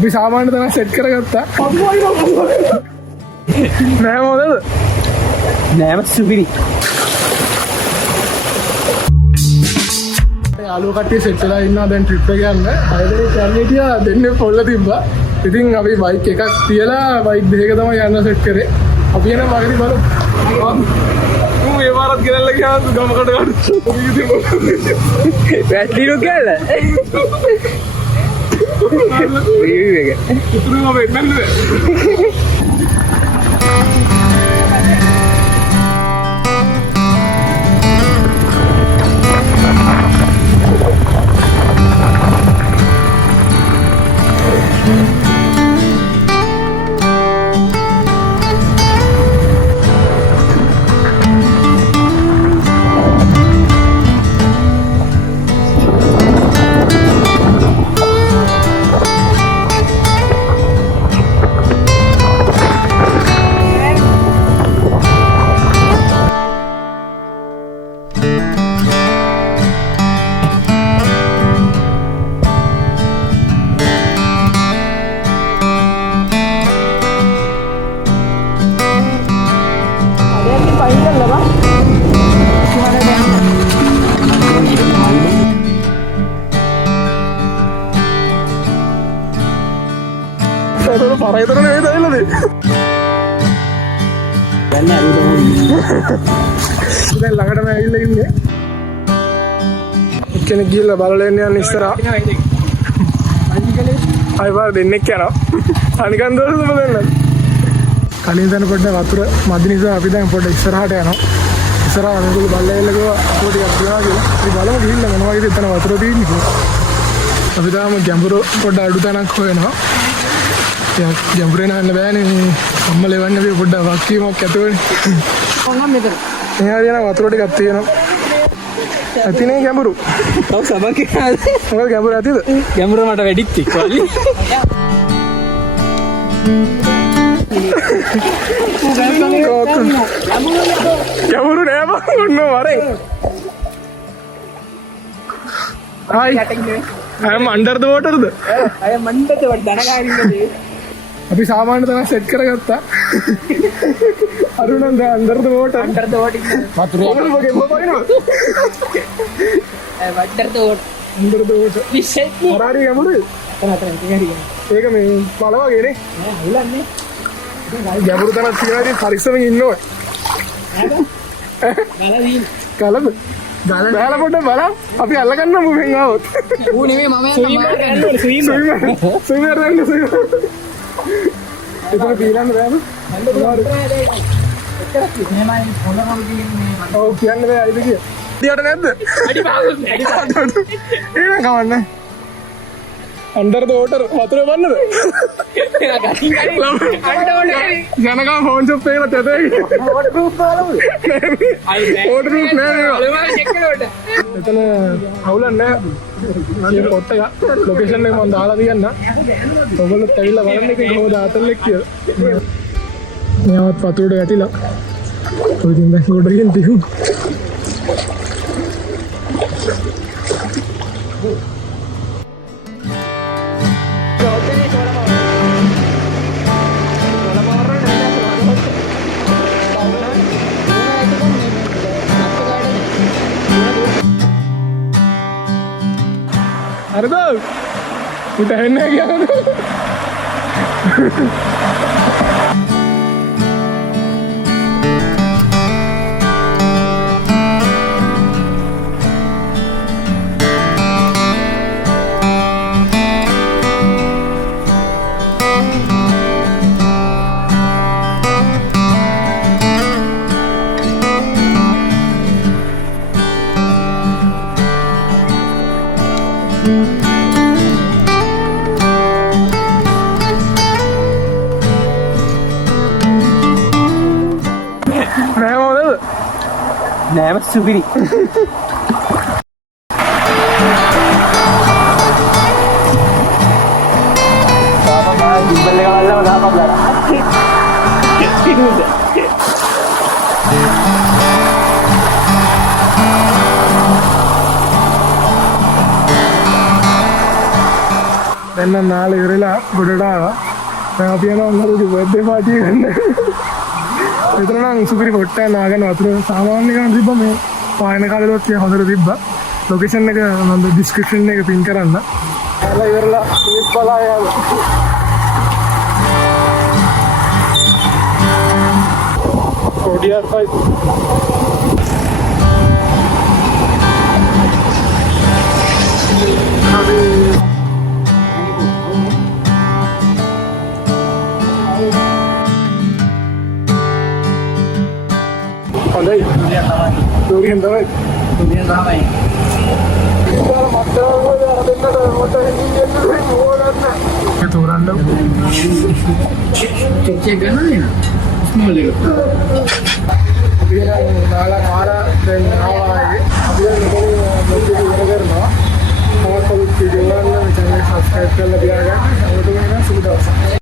අපි සාමාන්‍ය තමයි සෙට් කරගත්තා. නෑ මොකද? නෑම සුපිරි. යාළුවෝ කට්ටිය සෙට් වෙලා ඉන්නවා දැන් ට්‍රිප් එක යන්න. හයදෙනෙක් යන්න හිටියා දෙන්නේ පොල්ල තිබ්බා. ඉතින් අපි බයික් එකක් තියලා බයික් දෙකක තමයි යන්න සෙට් කරේ. අපි එන මාගදී බලමු. මේ වාරත් ගෙනල්ලා ගියා ගමකට ගන්න. බැටරි රු කියලා. ඉතුරුම වෙන්නද? Parah itu nih itu nih. Benar itu. Sudah langgar mana ini ini. Ikan gila balalan yang istirahat. Ayo bar deh nek kena. Anikan dulu tuh balalan. Kalian jangan pada watur madini tuh api dah pada istirahat ya no. Istirahat anu dulu balalan lagi wah kau dia kena gila. Di balalan gila mana wajib itu tanah watur di ini. Api dah mau jamburu pada adu tanah kau ya no. ජම්පරේන යන්න බෑනේ අම්ම ලෙවන්න අපි පොඩ්ඩක් වක්කීමක් ඇතුවනේ කොහොමද මෙතන එහා දෙන වතුර ටිකක් තියෙනවා ඇතිනේ ගැඹුරු තව සබක් කියලාද මොකද ගැඹුරු ඇතිද ගැඹුර මට වැඩිත් එක්කවලි ගැඹුරු නෑ බං ඔන්න වරෙන් I am under the water the I am under the water දනගාරින්නේ අපි සාමාන්‍ය තමයි සෙට් කරගත්තා අරුණන් දැන් under the water under the water වතුර වගේ මොකයිනවද under the water under the water විශේෂ හරි ගැඹුරු ඒක මේ පළ වගේනේ නෑ හුලන්නේ ගැඹුරු තැනක් තියෙනවා ඉතින් පරිස්සමෙන් ඉන්න ඕනේ කලද බෑලා පොඩ්ඩක් බලන්න අපි අල්ලගන්න මුවෙන් ආවොත් ඌ නෙමෙයි මම යන්න ස්විමර් යන්න ඒක පීරන්න බෑම ඔව් කියන්න බෑ අයිද කිය දියට නැද්ද අඩි පාගොස් ඒක කවන්නේ under the water වතුර වන්නද ගතින් ගන්නේ ජනකම ෆෝන් ෂොප් එකේ තැතේ water proof බලමු water proof නෑ බලමු චෙක් කරවට එතන අවුලක් නෑ මගේ පොට් එක ලොකේෂන් එක මම දාලා තියන්න ඔයගොල්ලෝ ඇවිල්ලා බලන්න ඉතින් කොහොමද ආතල්ලෙක් කියලා මෙයාවත් වතුරට වැටිලා ඔය ඉතින් දැන් ගොඩ ගින් තියු හරිද? උට හෙන්නේ කියන්නේ. නෑම සුපිරි එන්න නාල ඉවරලා ගොඩට ආවා. දැන් අපි යනවා උන්වහන්සේගේ බර්ත්ඩේ පාටි එක ගන්න. මෙතන නම් සුපිරි කොට්ටය නාගෙන වතුර සාමාන්‍ය ගන්න තිබ්බා මේ පායන කාලේවත් තිය හොඳට තිබ්බා. ලොකේෂන් එක මම ඩිස්ක්‍රිප්ෂන් එක පින් කරන්න. ආලා ඉවරලා මේස් බලා යනවා. ODR 5 හොඳයි. දුරින් තමයි. තෝරන්න නාලා මාරා දැන් ආවා. අපි දැන් මෙතන ඉවර කරනවා. තවත් පොඩි වීඩියෝ එකක් චැනල් එක සබ්ස්ක්‍රයිබ් කරලා තියාගන්න.